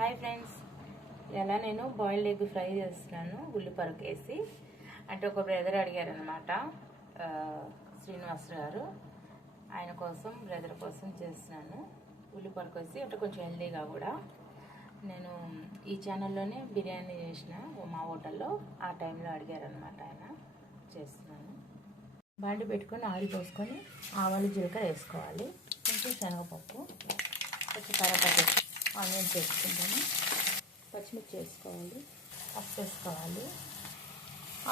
Hi friends, ఇలా నేను boiled egg fry చేస్తున్నాను ఉల్లిపరకు వేసి. అంటే ఒక బ్రదర్ అడిగారు అనమాట, శ్రీనివాస్ గారు. ఆయన కోసం, బ్రదర్ కోసం చేస్తున్నాను ఉల్లిపరకు వేసి. అంటే కొంచెం హెల్దీగా కూడా. నేను ఈ ఛానల్లోనే బిర్యానీ చేసిన మా హోటల్లో, ఆ టైంలో అడిగారు అనమాట, ఆయన చేస్తున్నాను. బాండి పెట్టుకొని ఆయిల్ పోసుకొని ఆవాలు జీలకర్ర వేసుకోవాలి, కొంచెం శనగపప్పు, కొంచెం కరివేపాకు, ఆనియన్స్ వేసుకుంటాను, పచ్చిమిర్చి వేసుకోవాలి, పసుపు వేసుకోవాలి.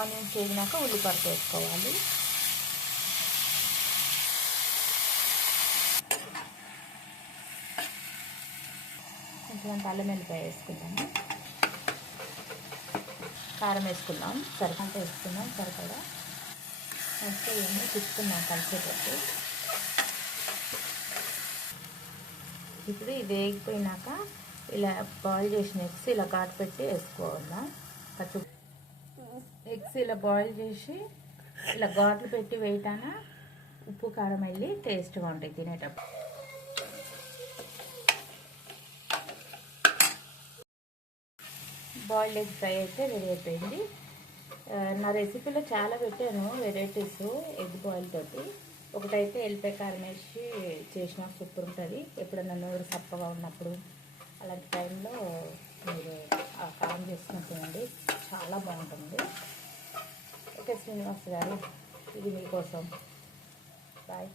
ఆనియన్స్ వేగినాక ఉల్లిపరకు వేసుకోవాలి. కొంచెం అల్లం వెల్లిపాయ వేసుకుంటాము, కారం వేసుకుందాం, సరిపడ వేసుకుందాం, సరిపడా మంచిగా ఇవన్నీ తీసుకున్నాం కలిసేటట్టు. ఇప్పుడు ఇది వేగిపోయినాక ఇలా బాయిల్ చేసిన ఎగ్స్ ఇలా ఘాటు పెట్టి వేసుకోవాలా. ఎగ్స్ ఇలా బాయిల్ చేసి ఇలా ఘాట్లు పెట్టి వేయటాన ఉప్పు కారం వెళ్ళి టేస్ట్గా ఉంటాయి తినేటప్పుడు. బాయిల్డ్ ఎగ్ ఫ్రై అయితే రెడీ అయిపోయింది. నా రెసిపీలో చాలా పెట్టాను వెరైటీస్ ఎగ్ బాయిల్ తోటి. ఒకటైతే ఎల్లిపాయ కారం వేసి చేసిన సూపర్ ఉంటుంది. ఎప్పుడన్నా నోరు సప్పగా ఉన్నప్పుడు అలాంటి టైంలో మీరు ఆ కారం చేసుకుని తినండి, చాలా బాగుంటుంది. ఓకే శ్రీనివాస్ గారు, ఇది మీకోసం. బాయ్.